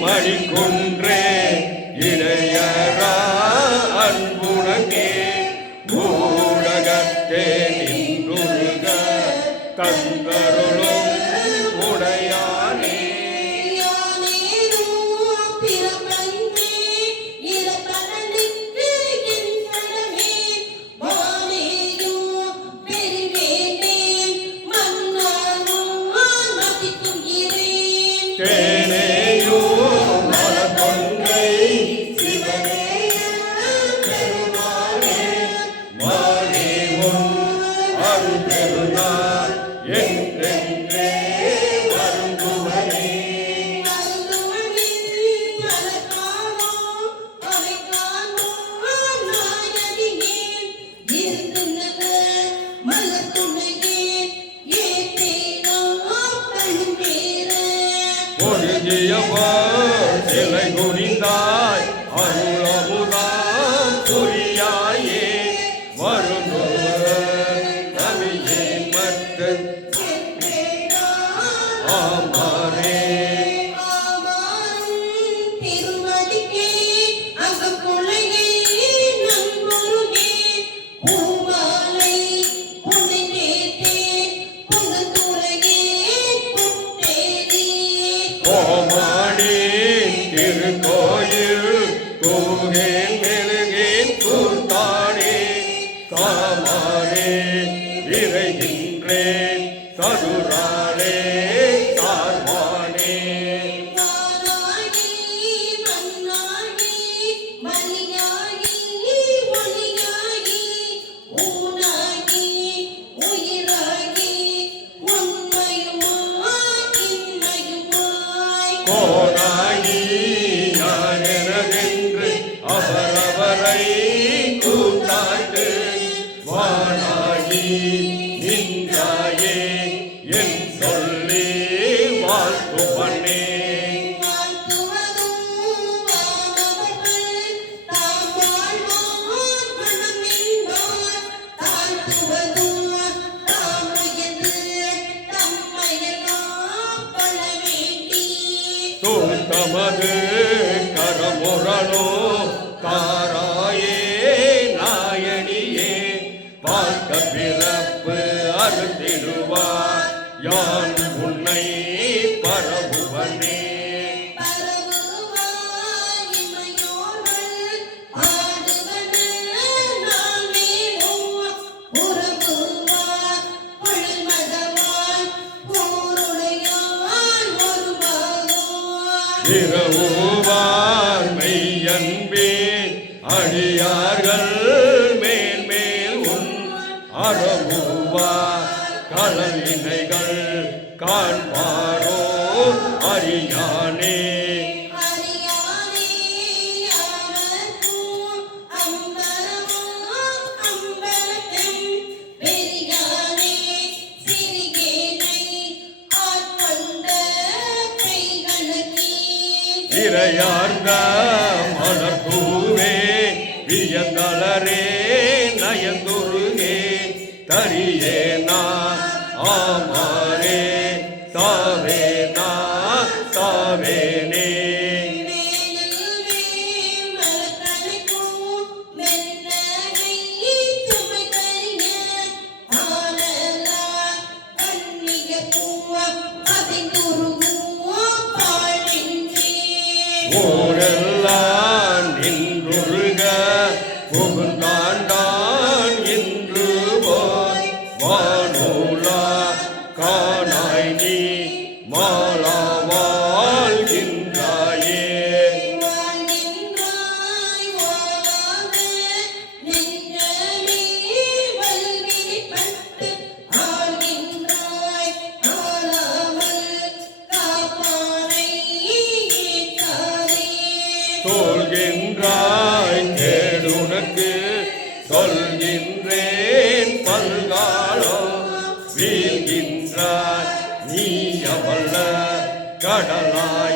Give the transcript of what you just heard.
மணிக்குன்றே இளையரா அன்புணங்கே ஊடகத்தே நின்றுருக தந்தருளும் உடையானே தேனேயோ மலர்கொன்றை சிவனே பெருமானே மானே உன் அருள் பெருநாள் என்றென்றே வருந்துவனே சிலை குனிந்தாய் அருளமுதாம் புரியாயே வருந்துவர் கவியே மற்ற ஆமாரே கோமாடி திருக்கோயில் தூகேன் மெழுகேன் கூத்தாடே காமாரே விரைகின்றேன் சதுராளே சார்வானே கோனாகி யானெனதென்று அவரவரை கூட்டாட்டு வானாகி நின்றாயே என் சொல்லி வாழ்த்து பண்ணே தமது கரமுரளோ தாராயே நாயணியே வாழ்க்க பிறப்பு அறுத்திடுவார் யான் உன்னை பரவுவனே இரவுவார் மெய்யன்பே அடியார்கள் மேல் மேல் உன் அறவுவார் கடல் இணைகள் காண்பாரோ அறியானே இறையார்ந்த மலர் பூவே வியந்தளரே நயந்துருகே தரியேனா ஆமாரே தாவேனா தாவேனே ஊரெல்லாம் நின்றுருக புகுந்தாண்டான் இன்று போய் வானூலா காணாய் நீ மாலா வாழ்கின்றாயே சொல்கின்றாய் கேடுனக்கு சொல்கின்றேன் பல்காலோ வீழ்கின்றாய் நீ அவள கடலாய்